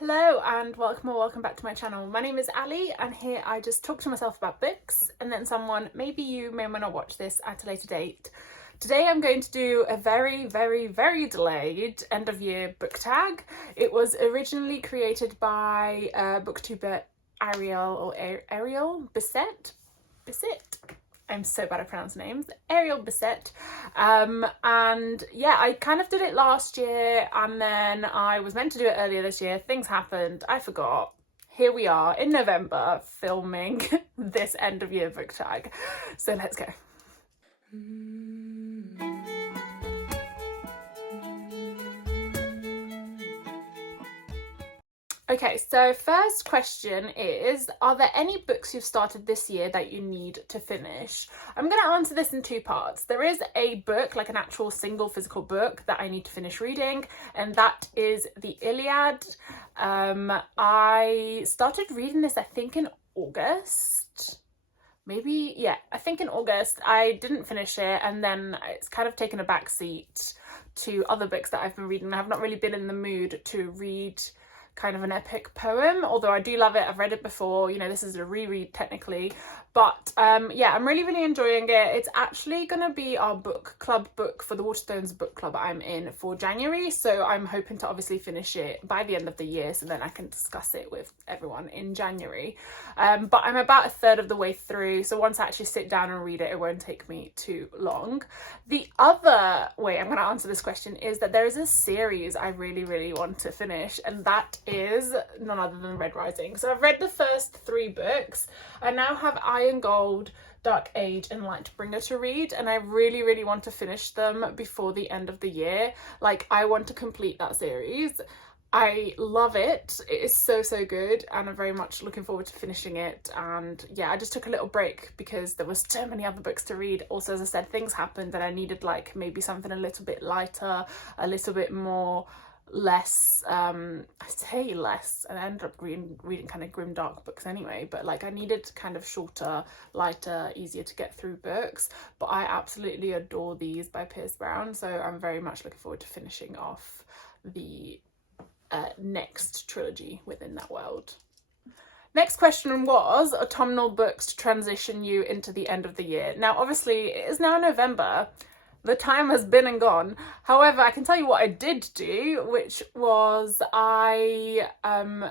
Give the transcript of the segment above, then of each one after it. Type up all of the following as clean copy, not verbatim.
Hello and welcome back to my channel. My name is Ali and here I just talk to myself about books and then someone, maybe you may or may not watch this at a later date. Today I'm going to do a very delayed end of year book tag. It was originally created by booktuber Ariel Bissett. I'm so bad at pronouncing names. Ariel Bissett. And yeah, I kind of did it last year and then I was meant to do it earlier this year. Things happened. I forgot. Here we are in November filming this end of year book tag. So let's go. Okay, so first question is, are there any books you've started this year that you need to finish? I'm going to answer this in two parts. There is a book, like an actual single physical book that I need to finish reading, and that is the Iliad. I started reading this, I think, in August. Maybe, yeah, I think in August. I didn't finish it, and then it's kind of taken a back seat to other books that I've been reading. I've not really been in the mood to read kind of an epic poem, although I do love it. I've read it before, you know, this is a reread technically, but yeah, I'm really enjoying it. It's actually gonna be our book club book for the Waterstones book club I'm in for January, so I'm hoping to obviously finish it by the end of the year so then I can discuss it with everyone in January. But I'm about a third of the way through, so once I actually sit down and read it, it won't take me too long. The other way I'm going to answer this question is that there is a series I really want to finish, and that is none other than Red Rising. So I've read the first 3 books. I now have Iron Gold, Dark Age and Lightbringer to read, and I really want to finish them before the end of the year. Like, I want to complete that series. I love it. It is so good, and I'm very much looking forward to finishing it. And yeah, I just took a little break because there was so many other books to read. Also, as I said, things happened and I needed like maybe something a little bit lighter, a little bit more less, I say less, and I ended up reading kind of grim dark books anyway, but like I needed kind of shorter, lighter, easier to get through books. But I absolutely adore these by Pierce Brown, so I'm very much looking forward to finishing off the next trilogy within that world. Next question was autumnal books to transition you into the end of the year. Now obviously it is now November, the time has been and gone. However, I can tell you what I did do, which was I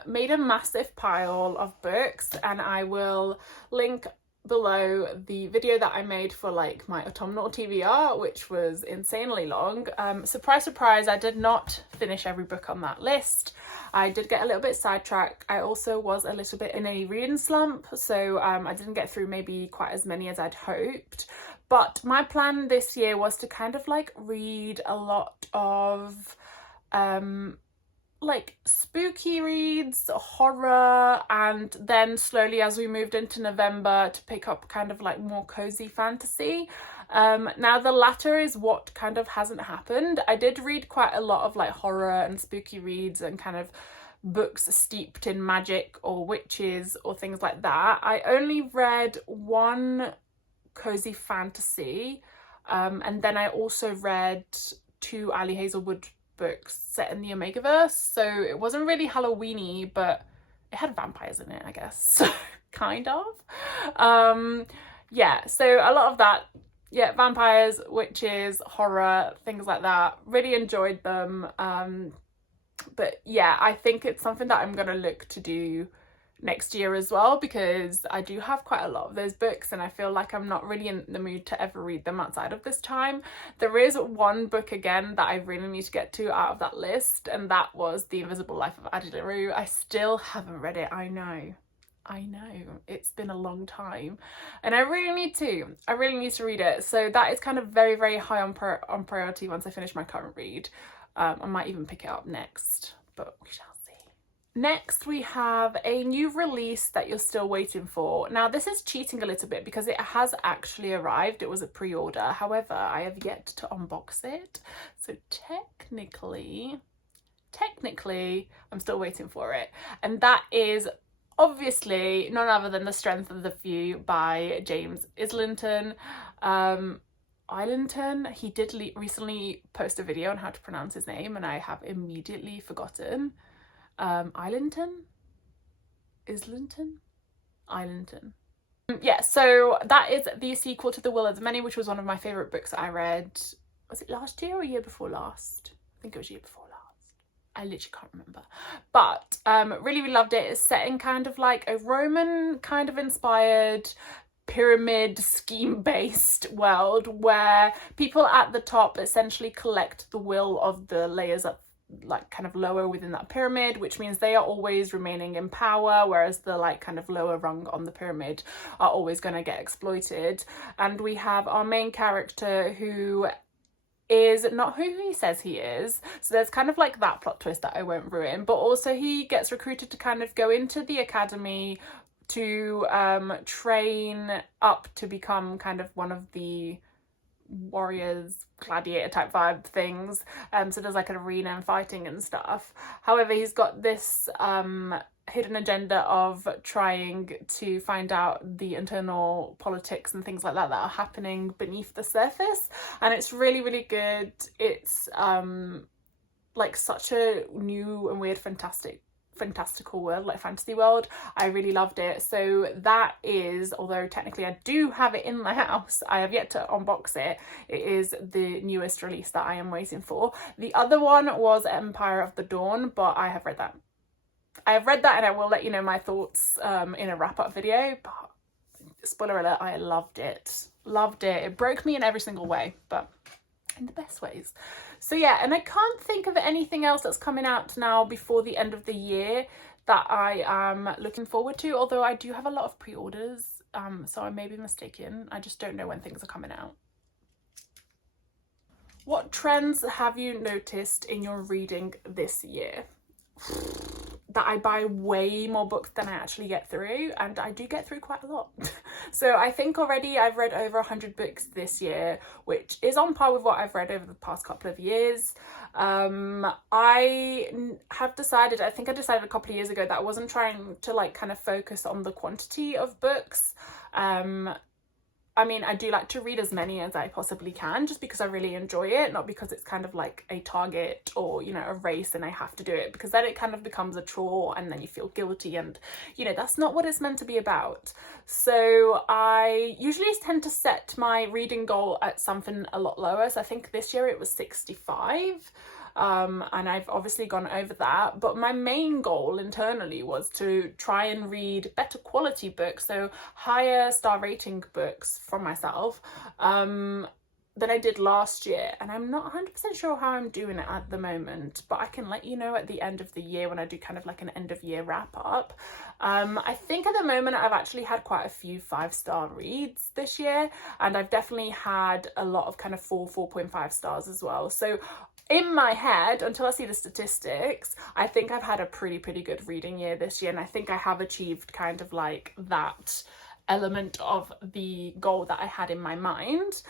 made a massive pile of books, and I will link below the video that I made for like my autumnal TBR, which was insanely long. Surprise, I did not finish every book on that list. I did get a little bit sidetracked. I also was a little bit in a reading slump, so I didn't get through maybe quite as many as I'd hoped. But my plan this year was to kind of like read a lot of like spooky reads, horror, and then slowly as we moved into November to pick up kind of like more cozy fantasy. Now the latter is what kind of hasn't happened. I did read quite a lot of like horror and spooky reads and kind of books steeped in magic or witches or things like that. I only read one cozy fantasy, and then I also read 2 Ali Hazelwood books set in the Omegaverse, so it wasn't really Halloweeny, but it had vampires in it, I guess. Kind of. Yeah, so a lot of that, yeah, vampires, witches, horror, things like that. Really enjoyed them. But yeah, I think it's something that I'm gonna look to do next year as well, because I do have quite a lot of those books and I feel like I'm not really in the mood to ever read them outside of this time. There is one book again that I really need to get to out of that list, and that was The Invisible Life of Addie LaRue. I still haven't read it. I know it's been a long time and I really need to read it, so that is kind of very high on priority once I finish my current read. I might even pick it up next, but we shall see. Next, we have a new release that you're still waiting for. Now, this is cheating a little bit because it has actually arrived. It was a pre-order. However, I have yet to unbox it. So technically, I'm still waiting for it. And that is obviously none other than The Strength of the Few by James Islington. He did recently post a video on how to pronounce his name and I have immediately forgotten. Islington? Islington. Yeah, so that is the sequel to The Will of the Many, which was one of my favourite books I read. Was it last year or year before last? I think it was year before last. I literally can't remember. But really, really loved it. It's set in kind of like a Roman kind of inspired pyramid scheme based world where people at the top essentially collect the will of the layers up like kind of lower within that pyramid, which means they are always remaining in power, whereas the like kind of lower rung on the pyramid are always going to get exploited. And we have our main character who is not who he says he is, so there's kind of like that plot twist that I won't ruin, but also he gets recruited to kind of go into the academy to train up to become kind of one of the warriors, gladiator type vibe things, so there's like an arena and fighting and stuff. However, he's got this hidden agenda of trying to find out the internal politics and things like that that are happening beneath the surface, and it's really, really good. It's like such a new and weird fantastical world, like fantasy world. I really loved it. So that is, although technically I do have it in my house, I have yet to unbox it. It is the newest release that I am waiting for. The other one was Empire of the Dawn, but I have read that. And I will let you know my thoughts in a wrap-up video, but spoiler alert, I loved it. It broke me in every single way, but in the best ways. So yeah, and I can't think of anything else that's coming out now before the end of the year that I am looking forward to, although I do have a lot of pre-orders, so I may be mistaken. I just don't know when things are coming out. What trends have you noticed in your reading this year? That I buy way more books than I actually get through, and I do get through quite a lot. So I think already I've read over 100 books this year, which is on par with what I've read over the past couple of years. I have decided, I think I decided a couple of years ago that I wasn't trying to like kind of focus on the quantity of books. I mean, I do like to read as many as I possibly can, just because I really enjoy it, not because it's kind of like a target or, you know, a race and I have to do it, because then it kind of becomes a chore and then you feel guilty, and, you know, that's not what it's meant to be about. So I usually tend to set my reading goal at something a lot lower. So I think this year it was 65. And I've obviously gone over that, but my main goal internally was to try and read better quality books, so higher star rating books from myself, than I did last year. And I'm not 100% sure how I'm doing it at the moment, but I can let you know at the end of the year when I do kind of like an end of year wrap up. I think at the moment I've actually had quite a few 5-star reads this year, and I've definitely had a lot of kind of 4.5 stars as well. So in my head, until I see the statistics, I think I've had a pretty good reading year this year, and I think I have achieved kind of like that element of the goal that I had in my mind.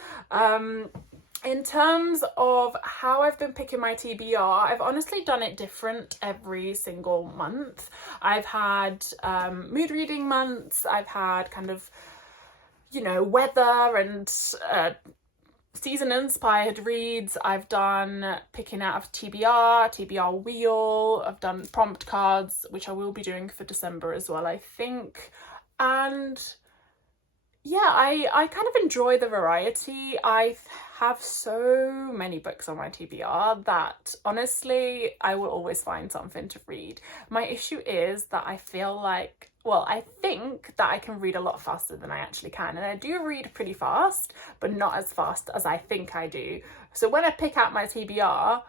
In terms of how I've been picking my TBR, I've honestly done it different every single month. I've had mood reading months, I've had kind of, you know, weather and season inspired reads. I've done picking out of TBR wheel, I've done prompt cards, which I will be doing for December as well, I think. And yeah, I kind of enjoy the variety. I have so many books on my TBR that honestly I will always find something to read. My issue is that I feel like, well, I think that I can read a lot faster than I actually can, and I do read pretty fast, but not as fast as I think I do. So when I pick out my TBR,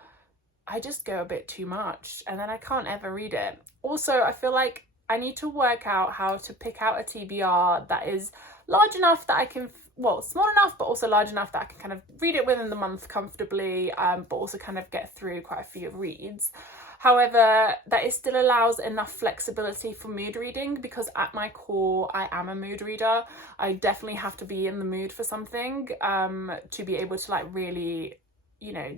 I just go a bit too much and then I can't ever read it. Also, I feel like I need to work out how to pick out a TBR that is large enough that I can, well, small enough, but also large enough that I can kind of read it within the month comfortably, but also kind of get through quite a few reads. However, that it still allows enough flexibility for mood reading, because at my core, I am a mood reader. I definitely have to be in the mood for something to be able to like really, you know,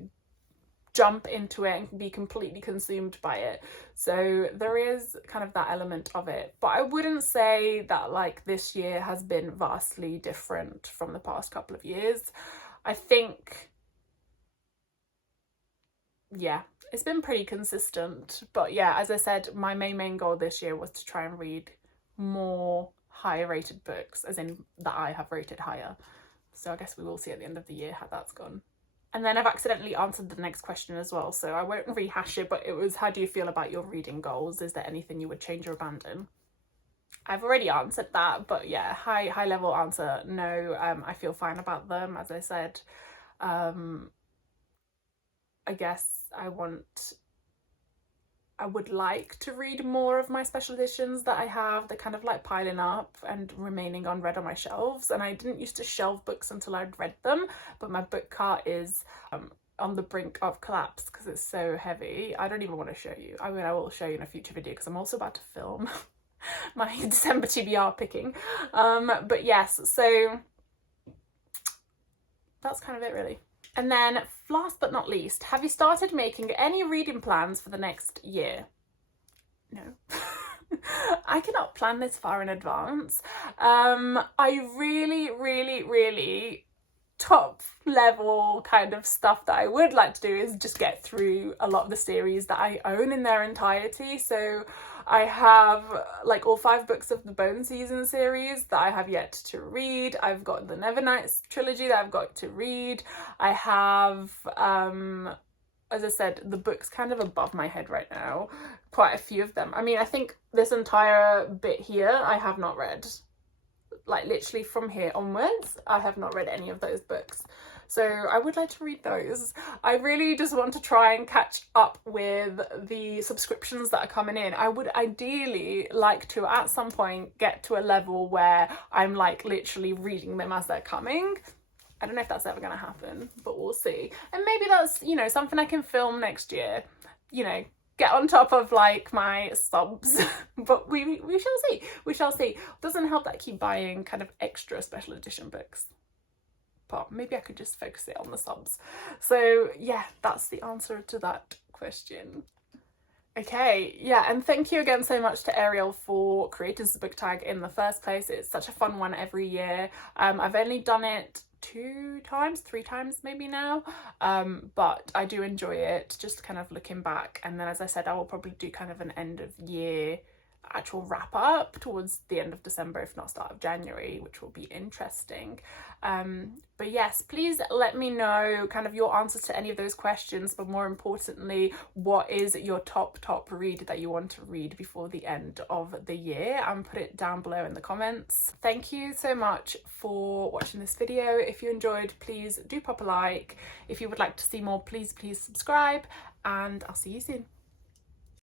jump into it and be completely consumed by it. So there is kind of that element of it, but I wouldn't say that like this year has been vastly different from the past couple of years. I think, yeah, it's been pretty consistent. But yeah, as I said, my main goal this year was to try and read more higher rated books, as in that I have rated higher. So I guess we will see at the end of the year how that's gone. And then I've accidentally answered the next question as well, so I won't rehash it, but it was, how do you feel about your reading goals? Is there anything you would change or abandon? I've already answered that, but yeah, high level answer, no. I feel fine about them, as I said. I guess I would like to read more of my special editions that I have. They're kind of like piling up and remaining unread on my shelves, and I didn't used to shelve books until I'd read them, but my book cart is on the brink of collapse because it's so heavy. I don't even want to show you. I mean, I will show you in a future video because I'm also about to film my December TBR picking. But yes, so that's kind of it really. And then last but not least, have you started making any reading plans for the next year? No. I cannot plan this far in advance. I really top level kind of stuff that I would like to do is just get through a lot of the series that I own in their entirety. So I have like all 5 books of the Bone Season series that I have yet to read. I've got the Nevernights trilogy that I've got to read. I have, as I said, the books kind of above my head right now, quite a few of them. I mean, I think this entire bit here I have not read. Like literally from here onwards, I have not read any of those books. So I would like to read those. I really just want to try and catch up with the subscriptions that are coming in. I would ideally like to at some point get to a level where I'm like literally reading them as they're coming. I don't know if that's ever going to happen, but we'll see. And maybe that's, you know, something I can film next year, you know, get on top of like my subs. But we shall see. Doesn't help that I keep buying kind of extra special edition books, but maybe I could just focus it on the subs. So yeah, that's the answer to that question. Okay, yeah, and thank you again so much to Ariel for creating this book tag in the first place. It's such a fun one every year. I've only done it 3 times maybe now, but I do enjoy it, just kind of looking back. And then, as I said, I will probably do kind of an end of year actual wrap up towards the end of December, if not start of January, which will be interesting. But yes, please let me know kind of your answers to any of those questions, but more importantly, what is your top read that you want to read before the end of the year, and put it down below in the comments. Thank you so much for watching this video. If you enjoyed, please do pop a like. If you would like to see more, please subscribe, and I'll see you soon.